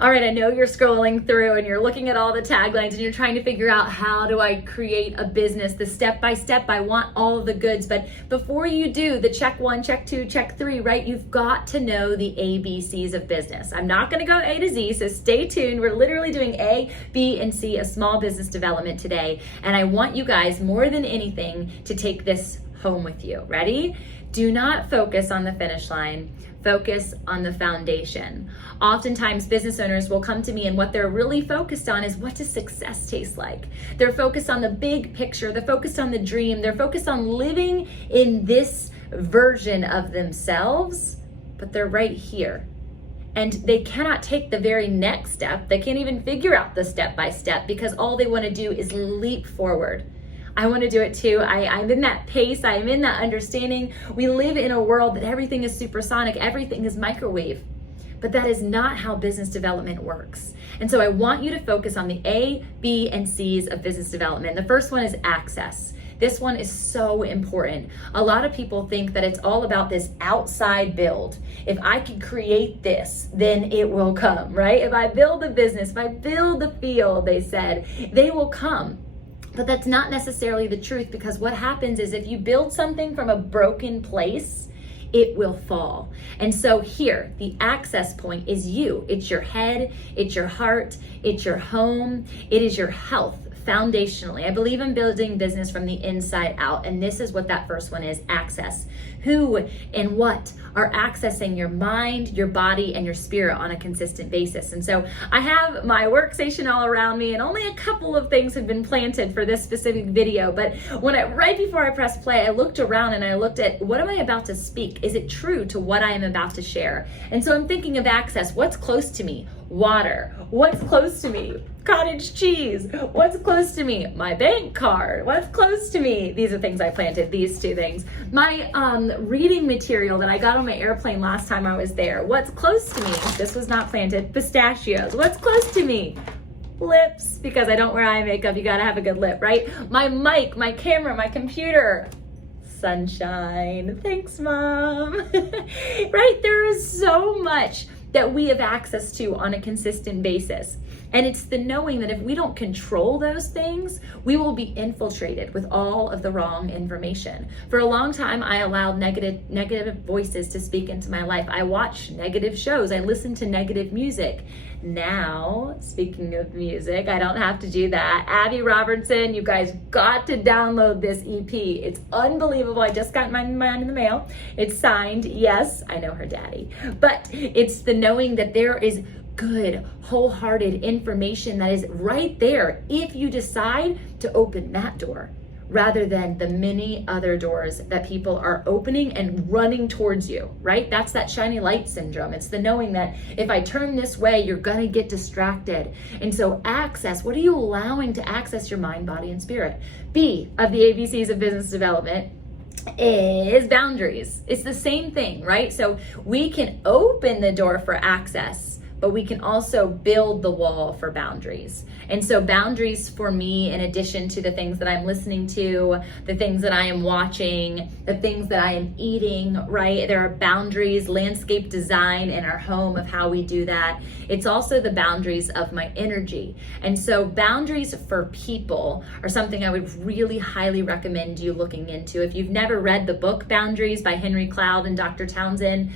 All right, I know you're scrolling through and you're looking at all the taglines and you're trying to figure out, how do I create a business, the step-by-step, I want all of the goods. But before you do the check 1, check 2, check 3, right, you've got to know the ABCs of business. I'm not gonna go A to Z, so stay tuned. We're literally doing A, B, and C of small business development today. And I want you guys, more than anything, to take this home with you. Ready? Do not focus on the finish line. Focus on the foundation. Oftentimes, business owners will come to me and what they're really focused on is, what does success taste like? They're focused on the big picture. They're focused on the dream. They're focused on living in this version of themselves, but they're right here. And they cannot take the very next step. They can't even figure out the step by step because all they want to do is leap forward. I want to do it too. I'm in that pace. I'm in that understanding. We live in a world that everything is supersonic. Everything is microwave. But that is not how business development works. And so I want you to focus on the A, B, and C's of business development. The first one is access. This one is so important. A lot of people think that it's all about this outside build. If I can create this, then it will come, right? If I build a business, if I build the field, they said, they will come. But that's not necessarily the truth, because what happens is if you build something from a broken place, it will fall. And so here, the access point is you. It's your head, it's your heart, it's your home, it is your health. Foundationally, I believe in building business from the inside out, and this is what that first one is: access. Who and what are accessing your mind, your body, and your spirit on a consistent basis. And so I have my workstation all around me, and only a couple of things have been planted for this specific video. But right before I pressed play, I looked around and I looked at, what am I about to speak? Is it true to what I am about to share? And so I'm thinking of access. What's close to me? Water. What's close to me? Cottage cheese. What's close to me? My bank card. What's close to me? These are things I planted, these two things. My reading material that I got on my airplane last time I was there. What's close to me? This was not planted. Pistachios. What's close to me? Lips, because I don't wear eye makeup. You gotta have a good lip, right? My mic, my camera, my computer. Sunshine. Thanks, Mom. Right? There is so much that we have access to on a consistent basis. And it's the knowing that if we don't control those things, we will be infiltrated with all of the wrong information. For a long time, I allowed negative voices to speak into my life. I watched negative shows. I listened to negative music. Now, speaking of music, I don't have to do that. Abby Robertson, you guys got to download this EP. It's unbelievable. I just got mine in the mail. It's signed. Yes, I know her daddy. But it's the knowing that there is good, wholehearted information that is right there if you decide to open that door, rather than the many other doors that people are opening and running towards you, right? That's that shiny light syndrome. It's the knowing that if I turn this way, you're gonna get distracted. And so access, what are you allowing to access your mind, body, and spirit? B of the ABCs of business development is boundaries. It's the same thing, right? So we can open the door for access, but we can also build the wall for boundaries. And so boundaries for me, in addition to the things that I'm listening to, the things that I am watching, the things that I am eating, right? There are boundaries, landscape design in our home of how we do that. It's also the boundaries of my energy. And so boundaries for people are something I would really highly recommend you looking into. If you've never read the book Boundaries by Henry Cloud and Dr. Townsend,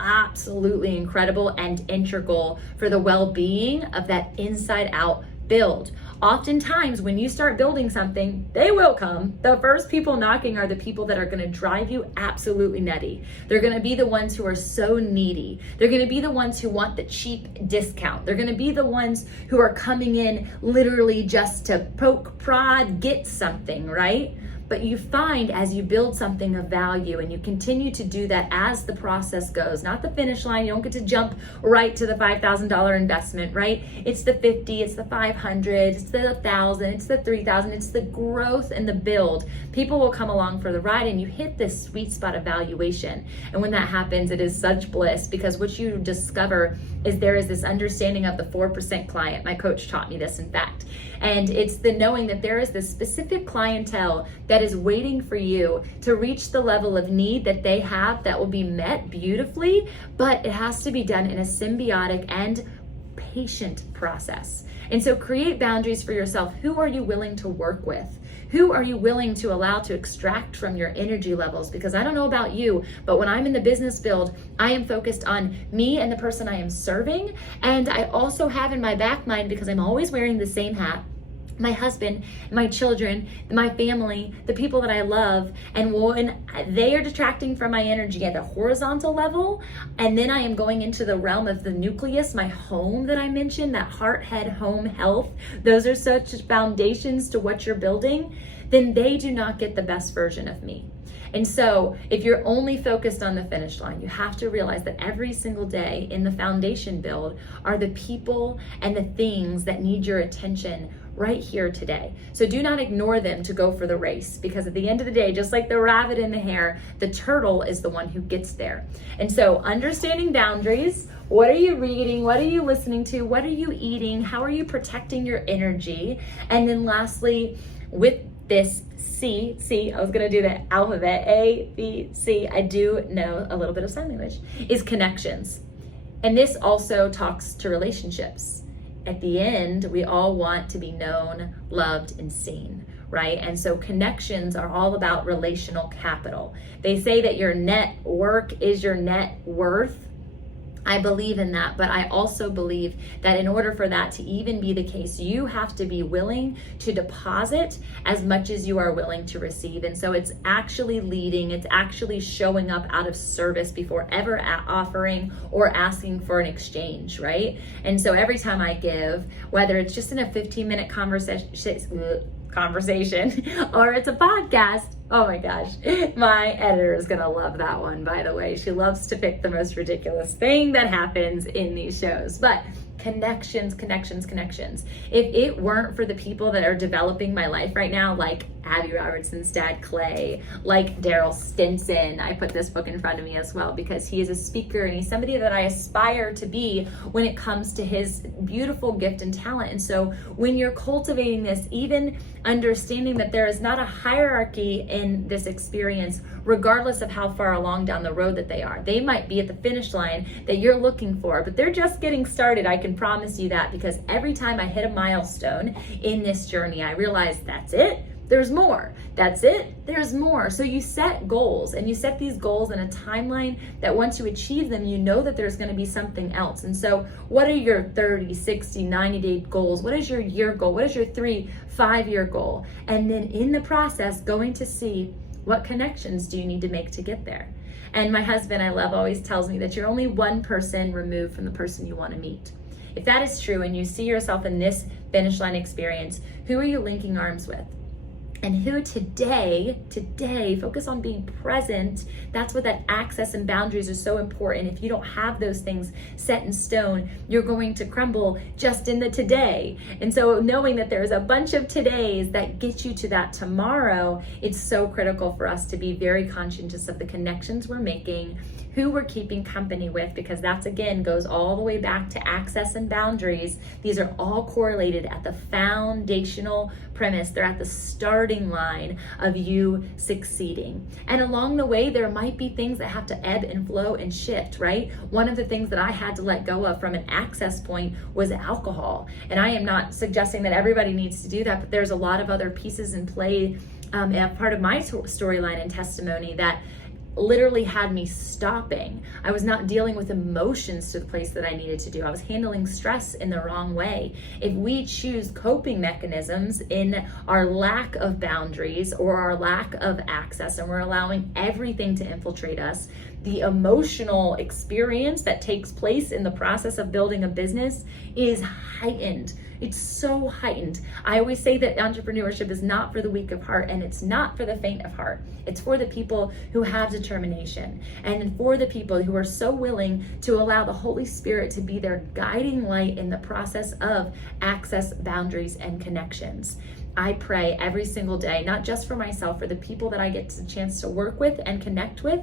absolutely incredible and integral for the well-being of that inside out build. Oftentimes when you start building something, they will come. The first people knocking are the people that are going to drive you absolutely nutty. They're going to be the ones who are so needy. They're going to be the ones who want the cheap discount. They're going to be the ones who are coming in literally just to poke, prod, get something, right? But you find as you build something of value and you continue to do that as the process goes, not the finish line, you don't get to jump right to the $5,000 investment, right? It's the 50, it's the 500, it's the 1,000, it's the 3,000, it's the growth and the build. People will come along for the ride and you hit this sweet spot of valuation. And when that happens, it is such bliss, because what you discover is there is this understanding of the 4% client. My coach taught me this, in fact. And it's the knowing that there is this specific clientele that is waiting for you to reach the level of need that they have that will be met beautifully, but it has to be done in a symbiotic and patient process. And so create boundaries for yourself. Who are you willing to work with? Who are you willing to allow to extract from your energy levels? Because I don't know about you, but when I'm in the business field, I am focused on me and the person I am serving. And I also have in my back mind, because I'm always wearing the same hat, my husband, my children, my family, the people that I love. And when they are detracting from my energy at the horizontal level, and then I am going into the realm of the nucleus, my home that I mentioned, that heart, head, home, health, those are such foundations to what you're building, then they do not get the best version of me. And so if you're only focused on the finish line, you have to realize that every single day in the foundation build are the people and the things that need your attention right here today. So do not ignore them to go for the race, because at the end of the day, just like the rabbit and the hare, the turtle is the one who gets there. And so understanding boundaries, what are you reading? What are you listening to? What are you eating? How are you protecting your energy? And then lastly, with this C, I was gonna do the alphabet, A, B, C, I do know a little bit of sign language, is connections. And this also talks to relationships. At the end, we all want to be known, loved, and seen, right? And so connections are all about relational capital. They say that your network is your net worth. I believe in that, but I also believe that in order for that to even be the case, you have to be willing to deposit as much as you are willing to receive. And so it's actually leading, it's actually showing up out of service before ever or or asking for an exchange, right? And so every time I give, whether it's just in a 15-minute conversation or it's a podcast, oh my gosh, my editor is gonna love that one, by the way. She loves to pick the most ridiculous thing that happens in these shows. But connections. If it weren't for the people that are developing my life right now, like Abby Robertson's dad, Clay, like Daryl Stinson, I put this book in front of me as well because he is a speaker and he's somebody that I aspire to be when it comes to his beautiful gift and talent. And so when you're cultivating this, even understanding that there is not a hierarchy in this experience, regardless of how far along down the road that they are. They might be at the finish line that you're looking for, but they're just getting started. I can promise you that, because every time I hit a milestone in this journey, I realize that's it. There's more. That's it. There's more. So you set goals, and you set these goals in a timeline that once you achieve them, you know that there's going to be something else. And so what are your 30, 60, 90-day goals? What is your year goal? What is your 3-5-year goal? And then in the process, going to see what connections do you need to make to get there. And my husband, I love, always tells me that you're only one person removed from the person you want to meet. If that is true and you see yourself in this finish line experience, who are you linking arms with? And who today, focus on being present. That's what that access and boundaries are so important. If you don't have those things set in stone, you're going to crumble just in the today. And so knowing that there's a bunch of todays that get you to that tomorrow, it's so critical for us to be very conscientious of the connections we're making, who we're keeping company with, because that's, again, goes all the way back to access and boundaries. These are all correlated at the foundational premise. They're at the starting line of you succeeding. And along the way, there might be things that have to ebb and flow and shift, right? One of the things that I had to let go of from an access point was alcohol. And I am not suggesting that everybody needs to do that, but there's a lot of other pieces in play, part of my storyline and testimony that literally had me stopping. I was not dealing with emotions to the place that I needed to do. I was handling stress in the wrong way. If we choose coping mechanisms in our lack of boundaries or our lack of access, and we're allowing everything to infiltrate us, the emotional experience that takes place in the process of building a business is heightened. It's so heightened. I always say that entrepreneurship is not for the weak of heart, and it's not for the faint of heart. It's for the people who have determination, and for the people who are so willing to allow the Holy Spirit to be their guiding light in the process of access, boundaries, and connections. I pray every single day, not just for myself, for the people that I get the chance to work with and connect with,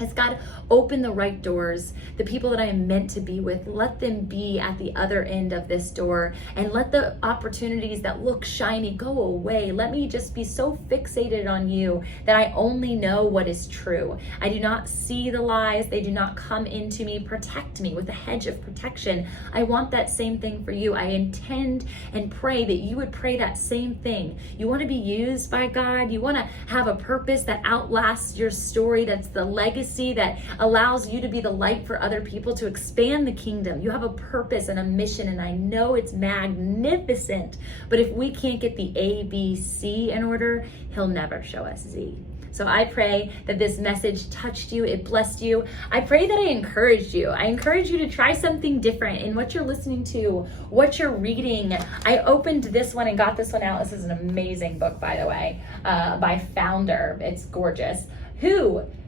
As God, open the right doors. The people that I am meant to be with, let them be at the other end of this door, and let the opportunities that look shiny go away. Let me just be so fixated on you that I only know what is true. I do not see the lies. They do not come into me. Protect me with a hedge of protection. I want that same thing for you. I intend and pray that you would pray that same thing. You want to be used by God. You want to have a purpose that outlasts your story. That's the legacy that allows you to be the light for other people, to expand the kingdom. You have a purpose and a mission, and I know it's magnificent. But if we can't get the A, B, C in order, he'll never show us Z. So I pray that this message touched you, it blessed you. I pray that I encouraged you. I encourage you to try something different in what you're listening to, what you're reading. I opened this one and got this one out. This is an amazing book, by the way, by Founder. It's gorgeous.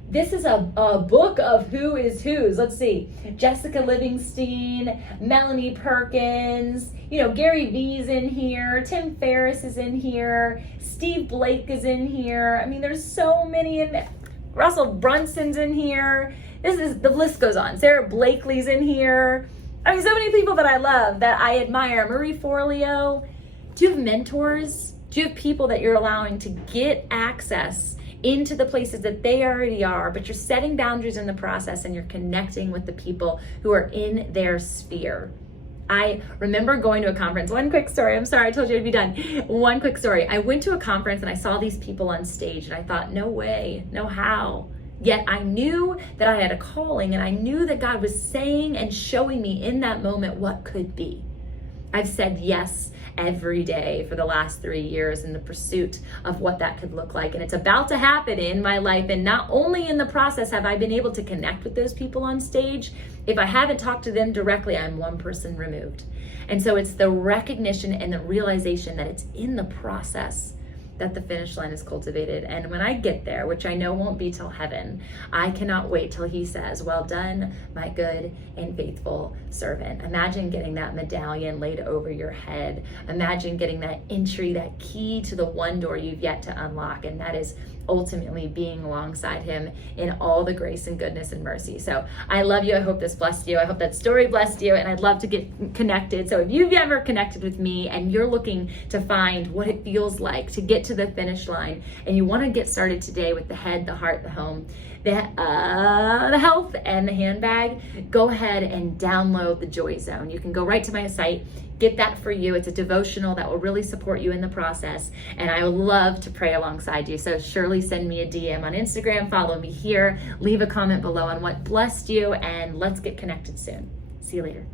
This is a book of who is whose. Let's see. Jessica Livingston, Melanie Perkins, Gary Vee's in here, Tim Ferriss is in here, Steve Blake is in here. I mean, there's so many in there. Russell Brunson's in here. The list goes on. Sarah Blakely's in here. I mean, so many people that I love, that I admire. Marie Forleo. Do you have mentors? Do you have people that you're allowing to get access into the places that they already are, but you're setting boundaries in the process and you're connecting with the people who are in their sphere? I remember going to a conference. One quick story. I'm sorry, I told you I'd be done. One quick story. I went to a conference and I saw these people on stage and I thought, no way, no how. Yet I knew that I had a calling, and I knew that God was saying and showing me in that moment what could be. I've said yes every day for the last 3 years in the pursuit of what that could look like. And it's about to happen in my life. And not only in the process have I been able to connect with those people on stage, if I haven't talked to them directly, I'm one person removed. And so it's the recognition and the realization that it's in the process that the finish line is cultivated. And when I get there, which I know won't be till heaven, I cannot wait till he says, well done, my good and faithful servant. Imagine getting that medallion laid over your head. Imagine getting that entry, that key to the one door you've yet to unlock. And that is ultimately being alongside him in all the grace and goodness and mercy. So I love you. I hope this blessed you. I hope that story blessed you, and I'd love to get connected. So if you've ever connected with me and you're looking to find what it feels like to get to the finish line, and you want to get started today with the head, the heart, the home, the health, and the handbag, go ahead and download the Joy Zone. You can go right to my site, get that for you. It's a devotional that will really support you in the process, and I would love to pray alongside you. So surely send me a DM on Instagram, follow me here, leave a comment below on what blessed you, and let's get connected soon. See you later.